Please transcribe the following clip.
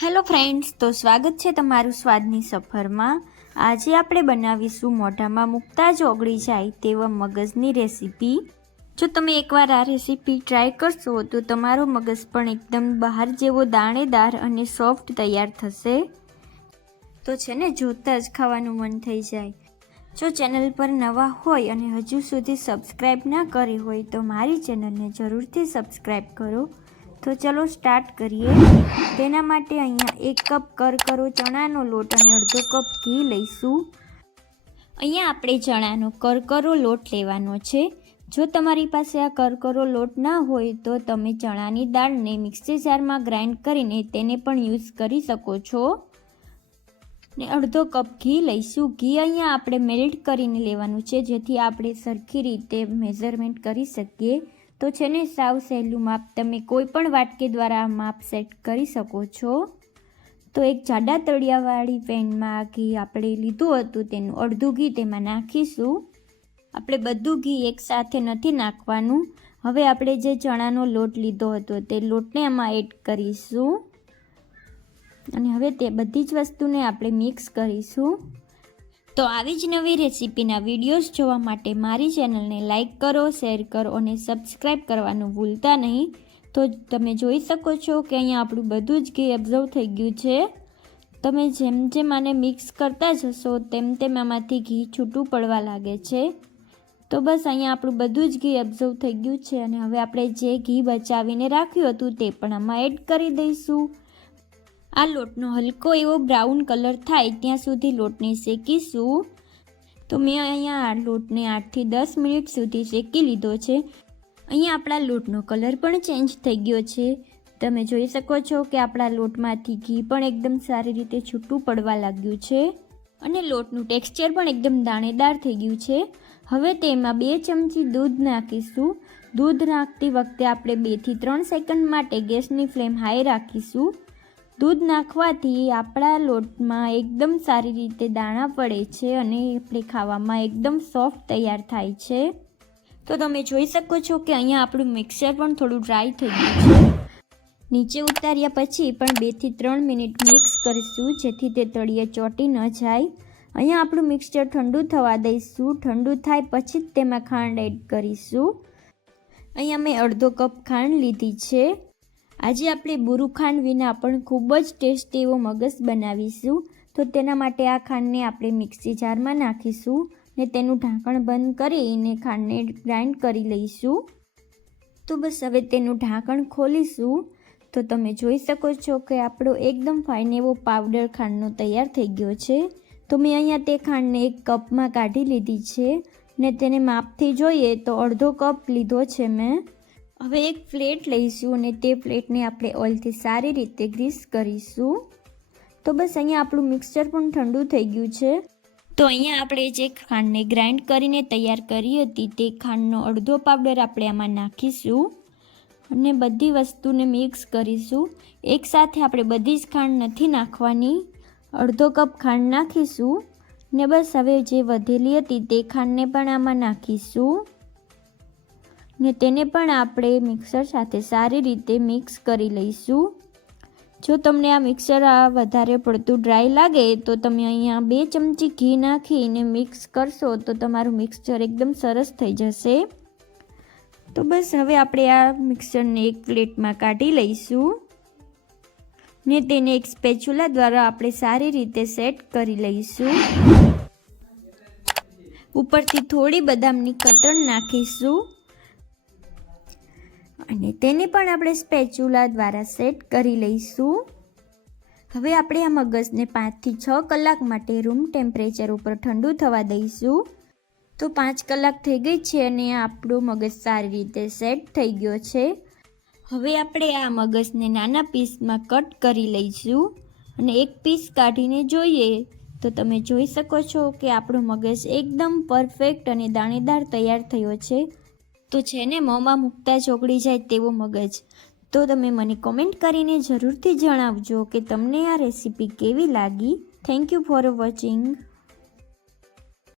Hello friends, તો સ્વાગત છે તમારું સ્વાદની સફરમાં। આજે આપણે બનાવીશું મોઢામાં મૂકતા જ ઓગળી જાય તેવા મગજની રેસીપી। જો તમે એકવાર આ રેસીપી ટ્રાય કરશો તો તમારો મગજ પણ એકદમ બહાર જેવો દાણેદાર અને સોફ્ટ તૈયાર થશે। તો છે ને, જોતાં જ ખાવાનું મન થઈ જાય। જો ચેનલ પર નવા હોય અને હજુ સુધી સબસ્ક્રાઈબ ના કરી હોય તો મારી ચેનલને જરૂરથી સબસ્ક્રાઈબ કરો। તો ચલો સ્ટાર્ટ કરીએ। તેના માટે અહીંયા 1 કપ કરકરો ચણાનો લોટ અને અડધો કપ ઘી લઈશું। અહીંયા આપણે ચણાનો કરકરો લોટ લેવાનો છે। જો તમારી પાસે આ કરકરો લોટ ના હોય તો તમે ચણાની દાળને મિક્સર જારમાં ગ્રાઇન્ડ કરીને તેને પણ યુઝ કરી શકો છો। ને અડધો કપ ઘી લઈશું। ઘી અહીંયા આપણે મેલ્ટ કરીને લેવાનું છે, જેથી આપણે સરખી રીતે મેઝરમેન્ટ કરી શકીએ। તો છે ને, સાવ સહેલું માપ તમે કોઈ પણ વાટકી દ્વારા આ માપ સેટ કરી શકો છો। તો એક જાડા તળિયાવાળી પેનમાં ઘી આપણે લીધું હતું, તેનું અડધું ઘી તેમાં નાખીશું। આપણે બધું ઘી એકસાથે નથી નાખવાનું। હવે આપણે જે ચણાનો લોટ લીધો હતો તે લોટને આમાં એડ કરીશું અને હવે તે બધી જ વસ્તુને આપણે મિક્સ કરીશું। તો આવી જ નવી રેસીપીના વિડીયોઝ જોવા માટે મારી ચેનલને લાઇક કરો, શેર કરો અને સબસ્ક્રાઈબ કરવાનું ભૂલતા નહીં। તો તમે જોઈ શકો છો કે અહીંયા આપણું બધું જ ઘી એબ્ઝર્વ થઈ ગયું છે। તમે જેમ જેમ આને મિક્સ કરતા જશો તેમ તેમ આમાંથી ઘી છૂટું પડવા લાગે છે। તો બસ અહીંયા આપણું બધું જ ઘી એબ્ઝર્વ થઈ ગયું છે અને હવે આપણે જે ઘી બચાવીને રાખ્યું હતું તે પણ આમાં એડ કરી દઈશું। આ લોટનો હલકો એવો બ્રાઉન કલર થાય ત્યાં સુધી લોટને શેકીશું। તો મેં અહીંયા આ લોટને 8 થી 10 મિનિટ સુધી શેકી લીધો છે। અહીંયા આપણા લોટનો કલર પણ ચેન્જ થઈ ગયો છે। તમે જોઈ શકો છો કે આપણા લોટમાંથી ઘી પણ એકદમ સારી રીતે છૂટું પડવા લાગ્યું છે અને લોટનું ટેક્સચર પણ એકદમ દાણેદાર થઈ ગયું છે। હવે તેમાં 2 ચમચી દૂધ નાખીશું। દૂધ નાખતી વખતે આપણે 2 થી 3 સેકન્ડ માટે ગેસની ફ્લેમ હાઈ રાખીશું। દૂધ નાખવાથી આપણા લોટમાં એકદમ સારી રીતે દાણા પડે છે અને આપણે ખાવામાં એકદમ સોફ્ટ તૈયાર થાય છે। તો તમે જોઈ શકો છો કે અહીંયા આપણું મિક્સર પણ થોડું ડ્રાય થઈ ગયું છે। નીચે ઉતાર્યા પછી પણ 2 થી 3 મિનિટ મિક્સ કરીશું, જેથી તે તળિયે ચોંટી ન જાય। અહીંયા આપણું મિક્સચર ઠંડુ થવા દઈશું। ઠંડુ થાય પછી જ તેમાં ખાંડ એડ કરીશું। અહીંયા મેં અડધો કપ ખાંડ લીધી છે। આજે આપણે બુરુ ખાંડ વિના પણ ખૂબ જ ટેસ્ટી એવો મગસ બનાવીશું। તો તેના માટે આ ખાંડને આપણે મિક્સી જારમાં નાખીશું ને તેનું ઢાંકણ બંધ કરીને ખાંડને ગ્રાઇન્ડ કરી લઈશું। તો બસ હવે તેનું ઢાંકણ ખોલીશું તો તમે જોઈ શકો છો કે આપણો એકદમ ફાઇન એવો પાવડર ખાંડનો તૈયાર થઈ ગયો છે। તો મેં અહીંયા તે ખાંડને એક કપમાં કાઢી લીધી છે ને તેને માપથી જોઈએ તો અડધો કપ લીધો છે મેં। હવે એક પ્લેટ લઈશું અને તે પ્લેટને આપણે ઓઇલથી સારી રીતે ગ્રીસ કરીશું। તો બસ અહીંયા આપણું મિક્સચર પણ ઠંડુ થઈ ગયું છે। તો અહીંયા આપણે જે ખાંડને ગ્રાઇન્ડ કરીને તૈયાર કરી હતી તે ખાંડનો અડધો પાવડર આપણે આમાં નાખીશું અને બધી વસ્તુને મિક્સ કરીશું। એકસાથે આપણે બધી જ ખાંડ નથી નાખવાની, અડધો કપ ખાંડ નાખીશું ને બસ હવે જે વધેલી હતી તે ખાંડને પણ આમાં નાખીશું ને તેને પણ આપણે મિક્સર સાથે સારી રીતે મિક્સ કરી લઈશું। જો તમને આ મિક્સર વધારે પડતું ડ્રાય લાગે તો તમે અહીંયા 2 ચમચી ઘી નાખીને મિક્સ કરશો તો તમારું મિક્સચર એકદમ સરસ થઈ જશે। તો બસ હવે આપણે આ મિક્સરને એક પ્લેટમાં કાઢી લઈશું ને તેને એક સ્પેચ્યુલા દ્વારા આપણે સારી રીતે સેટ કરી લઈશું। ઉપરથી થોડી બદામની કતરણ નાખીશું અને તેને પણ આપણે સ્પેચ્યુલા દ્વારા સેટ કરી લઈશું। હવે આપણે આ મગજને 5 થી 6 કલાક માટે રૂમ ટેમ્પરેચર ઉપર ઠંડુ થવા દઈશું। તો 5 કલાક થઈ ગઈ છે અને આપણો મગજ સારી રીતે સેટ થઈ ગયો છે। હવે આપણે આ મગજને નાના પીસમાં કટ કરી લઈશું અને એક પીસ કાઢીને જોઈએ તો તમે જોઈ શકો છો કે આપણો મગજ એકદમ પરફેક્ટ અને દાણેદાર તૈયાર થયો છે। તો છે ને, મોંમાં મૂકતા જ ઓગળી જાય તેવો મગજ। તો તમે મને કોમેન્ટ કરીને જરૂરથી જણાવજો કે તમને આ રેસીપી કેવી લાગી। Thank you for watching.